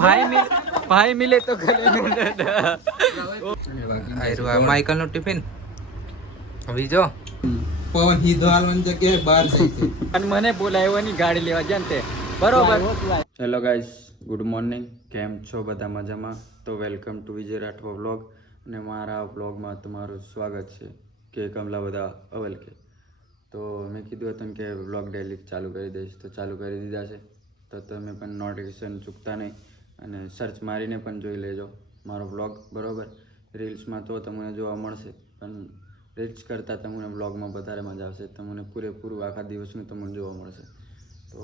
ભાઈ મિલે તો માઇકલ નું ટિફિન બીજો પવન હીધો હાલવાની જગ્યાએ બહાર જાય છે અને મને બોલાવ્યો ગાડી લેવા જાય તે બરોબર. Hello guys, good morning. કેમ છો બધા? મજામાં? તો welcome to Vijay Rathwa vlog. અને મારા વ્લોગમાં તમારું સ્વાગત છે કે કમલા બધા અવલ કે. તો મેં કીધું હતું કે વ્લોગ ડેલી ચાલુ કરી દઈશ, તો ચાલુ કરી દીધા છે. તો તમે પણ નોટિફિકેશન ચૂકતા નહીં અને સર્ચ મારીને પણ જોઈ લેજો મારો વ્લોગ, બરાબર. રીલ્સમાં તો તમને જોવા મળશે, પણ રીલ્સ કરતાં તમને વ્લોગમાં વધારે મજા આવશે. તમને પૂરેપૂરું આખા દિવસનું તમને જોવા મળશે. તો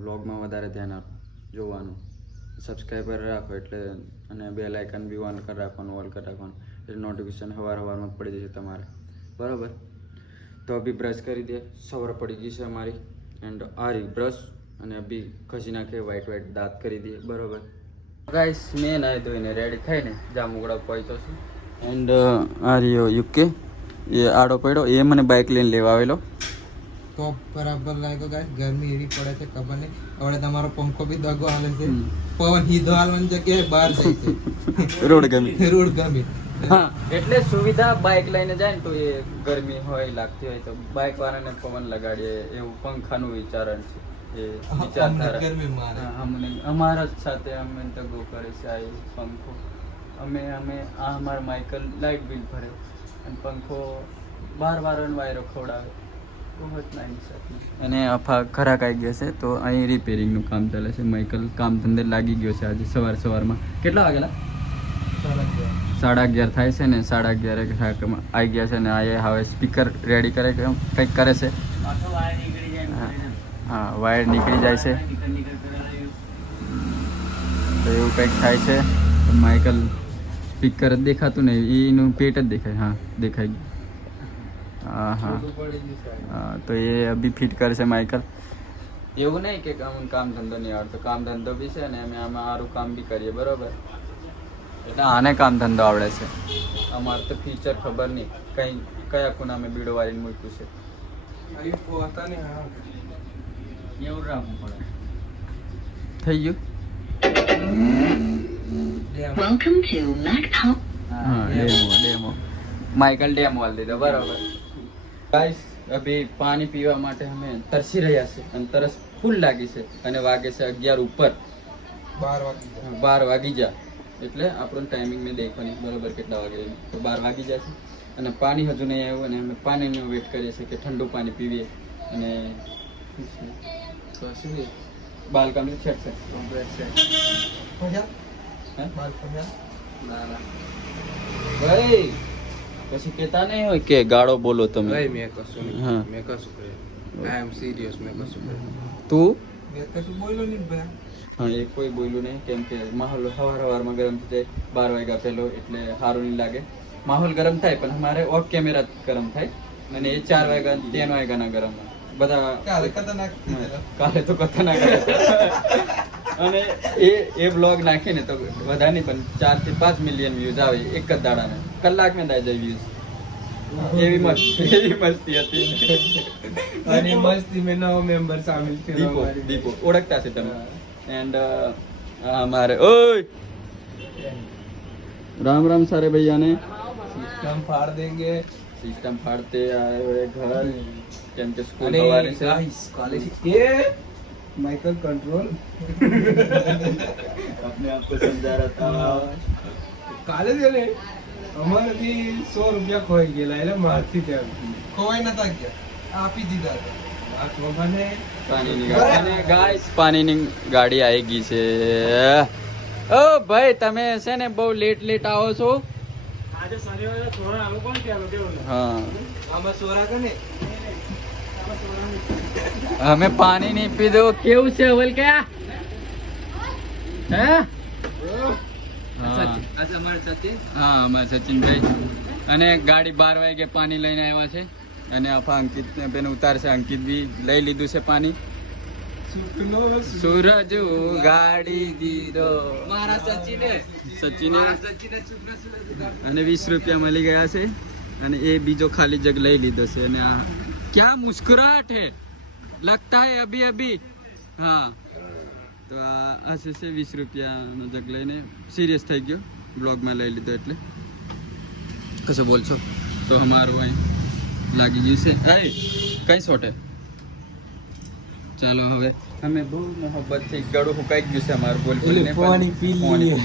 વ્લોગમાં વધારે ધ્યાન આપો જોવાનું, સબસ્ક્રાઈબર રાખો એટલે, અને બેલ આઇકન બી ઓન કરી રાખવાનું, ઓલ કરી રાખવાનું, એટલે નોટિફિકેશન સવારમાં પડી જશે તમારે, બરાબર. તો અભી બ્રશ કરી દે, સવાર પડી ગઈ છે અમારી. એન્ડ આ રહી બ્રશ, અને અભી ખસી નાખે વાઈટ દાંત કરી દઈએ, બરાબર. ગાઈસ, મેં નાહી ધોઈને રેડી થઈને જામુગડા પહોંચ્યો છું. એન્ડ આ રહ્યો યુકે, એ આડો પડ્યો, એ મને બાઇક લઈને લેવા આવેલો. તો બરાબર લાગ્યો ગાઈસ. ગરમી એવી પડે છે ખબર નહીં. હવે તમારો પંખો બી દગો હાલે છે. પવન હીધો હાલવાની જગ્યાએ બહાર જાય છે. રોડ ગમી. હા, એટલે સુવિધા બાઇક લઈને જાય ને તો એ ગરમી હોય લાગતી હોય તો બાઇક વાળાને પવન લગાડીએ એવું પંખાનું વિચારણ છે. એ વિચારધારા અમારા જ સાથે અમે દગો કરે છે. આ પંખો અમે આ અમારા માઇકલ લાઇટ બિલ ભર્યો અને પંખો બાર વાયરો ખવડાવે. અને અફા ખરાક આવી ગયા છે, તો અહીં રિપેરિંગનું કામ ચાલે છે. માઇકલ કામ ધંધે લાગી ગયો છે આજે સવારમાં. કેટલા વાગેલા? 11:30 થાય છે ને. 11:30 આવી ગયા છે ને. આ હવે સ્પીકર રેડી કરે કે કંઈક કરે છે. હા, વાયર નીકળી જાય છે તો એવું કંઈક થાય છે. માઇકલ સ્પીકર જ દેખાતું નહીં, એનું પેટ જ દેખાય. હા, દેખાઈ ગયું. હા, તો એ અભી ફિટ કરશે માઇકલ. એવું નહીં કે કામ ધંધો નહીં આવડતો, કામ ધંધો બી છે ને. અમે આમાં સારું કામ બી કરીએ, બરાબર. એટલે આને કામ ધંધો આવડે છે. અમારે તો ફીચર ખબર નહીં, કયા ખૂણા અમે બીડો વાળીને મૂક્યું છે. એવું રાખવું પડે. થઈ ગયું. હા, ડેમો માઇકલ ડેમો વાળી દીધો, બરાબર. ગાઈસ, અભી પાણી પીવા માટે અમે તરસી રહ્યા છે અને તરસ ફૂલ લાગી છે. અને વાગે છે 11 ઉપર. 12 વાગી જાય એટલે આપણું ટાઈમિંગ મેં દેખવાની, બરાબર, કેટલા વાગે. તો 12 વાગી જાય છે અને પાણી હજુ નહીં આવ્યું. અને અમે પાણીનો વેટ કરીએ છીએ કે ઠંડુ પાણી પીવીએ. અને બાલ કમ્પ્લીટ છે. ભાઈ પછી કેતા નહીં હોય કે ગાળો બોલો તમે. મેં કશું નહીં. હા, મેં કશું કર્યું. આઈ એમ સિરિયસ. મેં કશું કર્યું. તું? મેં કશું બોલ્યો નહીં ભાઈ. હા, એ કોઈ બોલ્યું નહીં, કેમ કે માહોલ સવારમાં ગરમ થઈ જાય 12 વાગ્યા પહેલો, એટલે સારું નહીં લાગે. માહોલ ગરમ થાય પણ અમારે ઓફ કેમેરા ગરમ થાય. અને એ 4 વાગ્યા 3 વાગ્યાના ગરમ બધા. કાલે તો ખતરનાક અને એ બ્લોગ નાખીને તો વધારે નહીં પણ 4 થી 5 મિલિયન વ્યૂઝ આવે એક જ દાડાના. કલાક મેં દાય જાય વ્યૂઝ. એવી મસ્તી હતી. અને મસ્તી મેં નવો મેમ્બર સામેલ થયો. દીપો ઓળખતા છે તમે. એન્ડ हमारे ओए राम सारे भैया ने सिस्टम फाड़ देंगे. सिस्टम फाड़ते आए हुए घर केम के स्कूल कॉलेज ये माइकल कंट्रोल अपने आप को समझा रहा था. कॉलेज ले અમારાથી 100 રૂપિયા ખોઈ ગયેલા એટલે મારથી ત્યાં ખોવાઈ નતા ગયા, આપી દીધા હતા. આ છોકરાને પાણીની ગાડી આવી ગઈ છે. ઓ ભાઈ, તમે છે ને બહુ લેટ આવો છો. આજે શનિવારે છોરા આલો કોણ કે આલો કેવું? હા, આમાં છોરા કને અમે પાણી નહીં પીધો. કેવું છે અવલ કે? હે? હા, અમારે સચિનભાઈ. અને ગાડી 12 વાગે પાણી લઈને આવ્યા છે. અને અફા અંકિત બેન ઉતારશે. અંકિત બી લઈ લીધું છે પાણી. સૂરજ ગાડી દીધો મારા સચિને. અને 20 રૂપિયા મળી ગયા છે. અને એ બીજો ખાલી જગ લઈ લીધો છે. અને આ ક્યાં મુસ્કરાહટ હે, લગતા હે અભી. હા, તો આ છે 20 રૂપિયાનો જગ લઈને સિરિયસ થઈ ગયો, બ્લોગમાં લઈ લીધો એટલે કશું બોલશો તો અમારું અહીં લાગી ગયું છે. અરે કઈ શોટ હે? ચાલો હવે અમે બહુ મોહબ્બતથી ગળું ફૂંકાઈ ગયું છે અમારું બોલ બોલીને. પાણી પી લઈએ.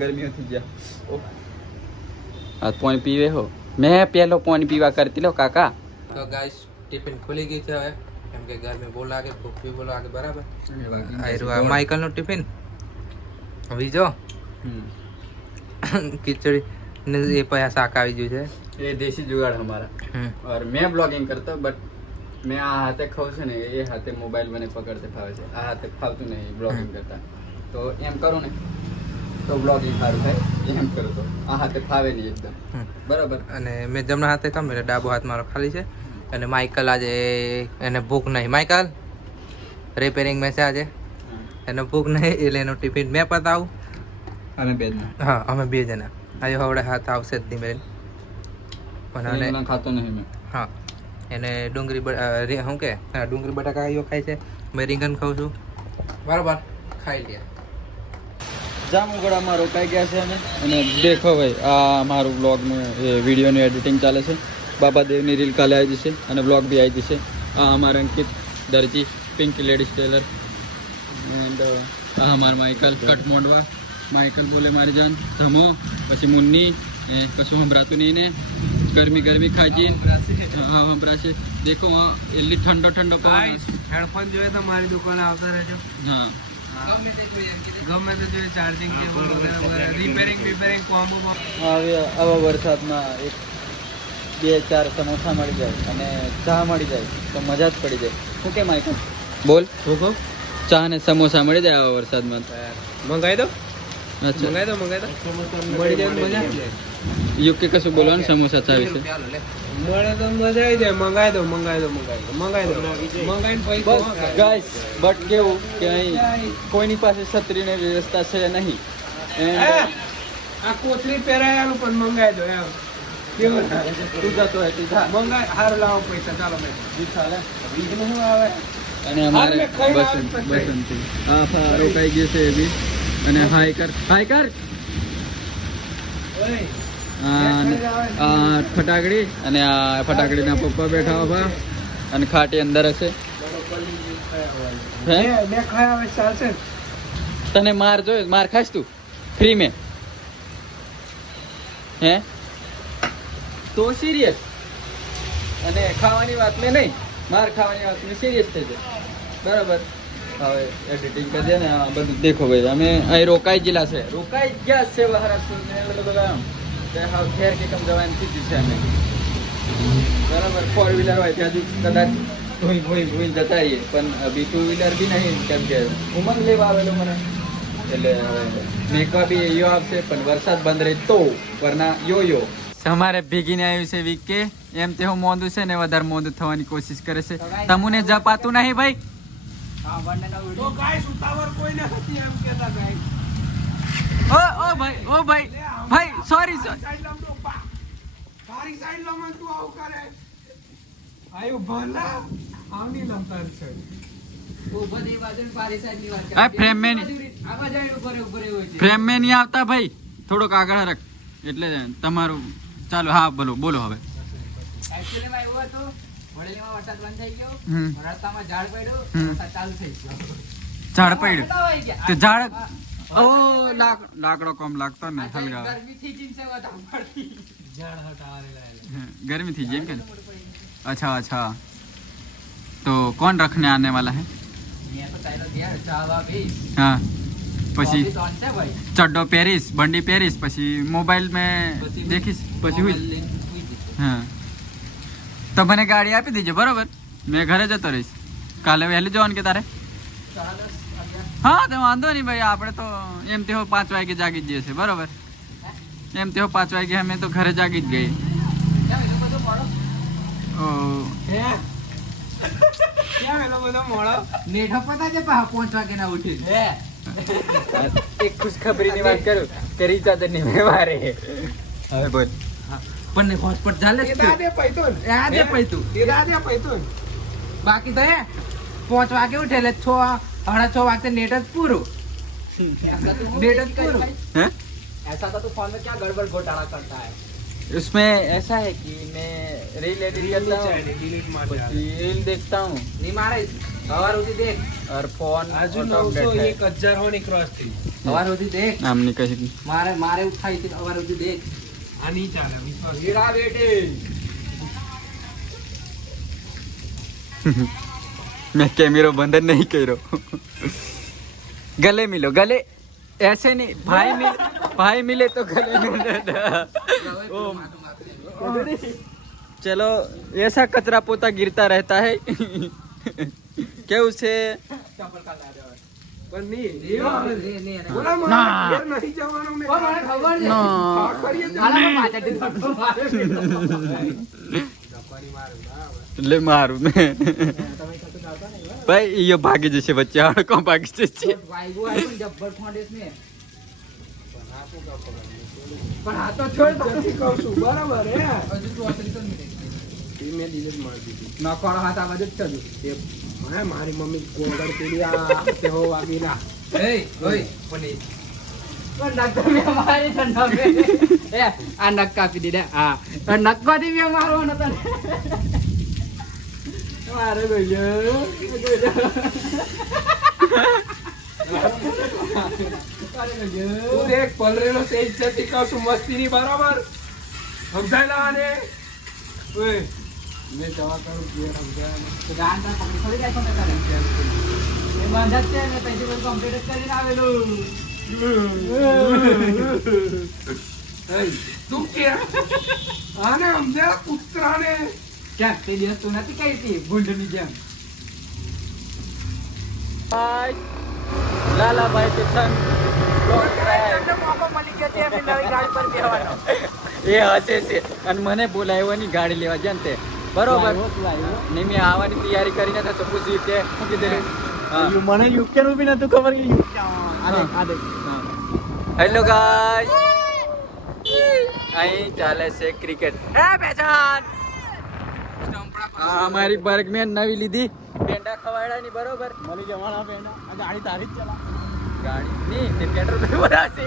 ગરમીઓ થઈ ગયા. આ પાણી પીવે હો. મેં પેલો પાણી પીવા કરતી લો કાકા. તો ગાઈસ ટિફિન ખુલી ગયું છે હવે, કેમ કે ગરમી બહુ લાગે, ભૂખ બી બહુ લાગે. બરાબર. આ માઇકલ નું ટિફિન બીજો ખીચડી ને એ પછી શાક આવી ગયું છે. ये देसी जुगाड़ हमारा. और मैं ब्लॉगिंग करता हूँ बट मैं आ हाथे खाऊं છે ને એ હાથે મોબાઈલ મને પકડતે ફાવે છે, આ હાથે ફાવતું નહીં બ્લોગિંગ કરતા. તો એમ કરું ને તો બ્લોગિંગ સારું થાય, એમ કરું તો આ હાથે ફાવે નહીં એકદમ. બરાબર. અને મેં જમણા હાથે ખામ એટલે ડાબો હાથ મારો ખાલી છે. અને માઇકલ આજે એને ભૂખ નહીં. માઇકલ રિપેરિંગ મેં છે આજે, એને ભૂખ નહીં એટલે એનું ટિફિન મેં પતાવું. અમે બે જ હા અમે બે જણા આજે હવડે હાથ આવશે જ ધીમે પણ અને ખાતો નહીં મેં. હા એને ડુંગળી શું કે ડુંગળી બટાકા એવો ખાય છે, મેં રીંગણ ખાઉં છું. બરાબર ખાઈ લે. જામુગડામાં રોકાઈ ગયા છે અમે. અને દેખો ભાઈ આ મારું બ્લોગનું એ વિડીયોની એડિટિંગ ચાલે છે. બાબા દેવની રીલ કાલે આવી જશે અને બ્લોગ બી આવી જશે. આ અમારા અંકિત દરજી પિંકી લેડીઝ ટેલર એન્ડ આ અમારા માઇકલ કટ મોડવા. માઇકલ બોલે મારી જાન ધમો, પછી મુન્ની એ કશું સંભળાતું નહીં ને ગરમી ખાજી હા સંભળાશે. દેખો એટલી ઠંડો પવન. હેડફોન જોઈએ તો મારી દુકાને આવતા રહેજો. હા ગમે તે જોઈએ ચાર્જિંગ કેબલ વગેરે રિપેરિંગ કોમ્બો. હવે આવા વરસાદમાં 2-4 સમોસા મળી જાય અને ચા મળી જાય તો મજા જ પડી જાય. શું કે માઇકલ બોલ? ચા ને સમોસા મળી જાય આવા વરસાદમાં. મંગાઈ દો અચ્છા મંગાઈ દો મળી જાય તો મજા આવી જાય. યુકે કશું બોલવાનું સમોસા ચા વિશે? મળે તો મજા આવી જાય. મંગાઈ દો મંગાઈને પૈસા ગાઈસ બટ કેવું કે અહીં કોઈની પાસે છત્રીની વ્યવસ્થા છે નહીં. આ કોથળી પહેરાયાનું પણ મંગાઈ દો એમ. કેવું તું જતો હોય તું જા. મંગાઈ હારું લાવો પૈસા. ચાલો મેં બીજનું શું આવે. અને અમારે હાલ મેં ખાઈને બસંતી હા રોકાઈ ગયું છે એ બી. અને હાય કર આ ફટાકડી અને આ ફટાકડીના પપ્પા બેઠા ઉભા અને ખાટી અંદર હશે. હે બે ખાયા હવે ચાલશે. તને માર જોયો? માર ખાઈશ તું ફ્રી મેં? હે તો સિરિયસ. અને ખાવાની વાત મેં નહીં, માર ખાવાની વાત મેં સિરિયસ થઈ જાય. બરાબર. હવે એડિટિંગ કરી દે ને આ બધું. દેખો ભાઈ અમે અહીં રોકાઈ ગયા છે હા ખેર કે કમ જવાની કીધી છે અમે. બરાબર. 4 વ્હીલર હોય ત્યાંથી કદાચ ભૂઈ જતા રહીએ પણ અભી 2 વ્હીલર બી નહીં, કેમ કે ઉમંગ લેવા આવેલો મને એટલે મેકવા બી યો આવશે પણ વરસાદ બંધ રહે તો, વરના યો અમારે ભેગીને આવ્યું છે વીક કે એમ તે હું મોંદું છે ને વધારે મોંદું થવાની કોશિશ કરે છે. તમુને જપાતું નહીં ભાઈ. તો ગાઈસ ઉતાવળ કોઈ નથી એમ કહેતા ગાઈસ. ઓ ભાઈ સોરી સાઈડ લાવ દો પા. તારી સાઈડ લાવ મને તું આવું કરે. આયો ભલા આવની લંતર છે. આ ફ્રેમ મેં નહીં આવતા ભાઈ, થોડોક આગળ રખ એટલે તમારું ચાલો. હા બોલો હવે. ઝાડ પડ્યું તો ઝાડ લાકડો કમ લાગતો ને હલગા गर्मी थी जेम के. अच्छा तो कौन रखने आने वाला है? हाँ પછી ચડ્ડો પહેરીશ, બંડી પહેરીશ, પછી મોબાઈલ મેં દેખીશ, પછી હા તો મને ગાડી આપી દેજો બરાબર. મેં ઘરે જતો રહીશ. કાલે વહેલી જવાનું કે તારે? હા તો વાંધો નહીં ભાઈ, આપણે તો એમ તેહો 5 વાગે જાગી જ જઈએ છે બરાબર. એમ તેહો 5 વાગે અમે તો ઘરે જાગી જ ગઈ. એક ખુશખબરીની વાત કરું કે રિચાર્જ નહીં મારે. હવે બોલ. પણ હોસ્પિટલ ચાલે છે. દાદે પૈતું બાકી તો 5 વાગે ઉઠે એટલે 6 हमारा 6 वागते नेट જ પૂરું नेट જ પૂરું हैं? ऐसा था तो फोन में क्या गड़बड़ घोटाला करता है उसमें ऐसा है कि मैं रील एडिट करता हूँ, ડિલીટ માર દે रील देखता हूँ नहीं मारे हवार होती देख और फोन આજુ ऑटो अपडेट है। 901,000 હોની ક્રોસ થઈ हवार होती देख हमने कही मारे मारे उठाई थी हवार होती देख આ નહીં ચાલે વિશ્વાસ हीरा बेटे मैं कैमरा बंद नहीं करो गले मिलो गले ऐसे नहीं भाई मिले तो गले मिलो चलो ऐसा कचरा पोता गिरता रहता है क्या उसे चप्पल का ला दे પણ નહીં नहीं બોલા ના. મારા ઘેર નહીં જવાનું મેં ओ मारे खबर ना। હા, કરીએ જ. हाला में पाचा दिन तो मारे ધપારી મારું બરાબર ले मारू मैं भाई ये भागी जैसे बच्चे कौन भागी जैसे वाइगो है पण जब्बर फोंडेस में पण हाथ तो छोड़ दो જલ્દી કહું છું બરાબર હે હજુ તો અસલી તો નહીં ઈ મેં ડિલીટ મારી દીધી નકોડો હાથ આ બાજુ જ ચડ્યું હે મારી મમ્મી ગોગળ પેલી આ તે હો વાગી ના એ ઓય કોની પણ નક મે મારી ઠંડા મે એ આ નક કાપી દીધે હા પણ નક કોથી મે મારવાનો તને મારે ગયો તું દેખ પલરેલો સે ઇજ્જતી કહું છું મસ્તીની બરાબર સમજાયેલા આને ઓય મેં દવા કરું ઘેર સમજાયા ગાન તા પકડી થોડી જાય કોને કરે એ બંધ છે મે પૈસે બધું કમ્પ્લીટ કરીને આવેલું તું કે આને સમજાયા પુત્રાને ક્યાં તે દિવસ તું નથી કહી હતી ભૂંડની જેમ लाला भाई के संग મોકો મળી ગયો છે એમની નવી ગાડી પર બેહવાનો એ હસે છે અને મને બોલાવ્યો ની ગાડી લેવા જનતે બરોબર નહીં મેં આવવાની તૈયારી કરીને તો પૂછ્યું કે શું કીધું મને યુકે નું બી નતું ખબર કે હેલો ગાઈસ અહીં ચાલે છે ક્રિકેટ એ બેજાન અમારી બર્ગ મેં નવી લીધી પેંડા ખવાડાની બરોબર મળી જવાના પેંડા આ ગાડી તારી જ ચલા ગાડી નહીં તે પેટ્રોલ ભરાશે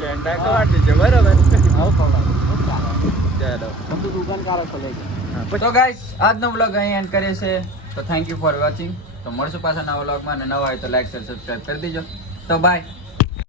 પેંડા ખવાડી છે બરોબર ચાલો દુકાન કારો ખોલે છે તો ગાઈસ આજનો વ્લોગ અહીં એન્ડ કરીએ છે તો થેન્ક યુ ફોર વોચિંગ તો મળશું પાછા નવા વ્લોગમાં અને નવા હોય તો લાઈક શેર સબસ્ક્રાઇબ કરી દેજો તો બાય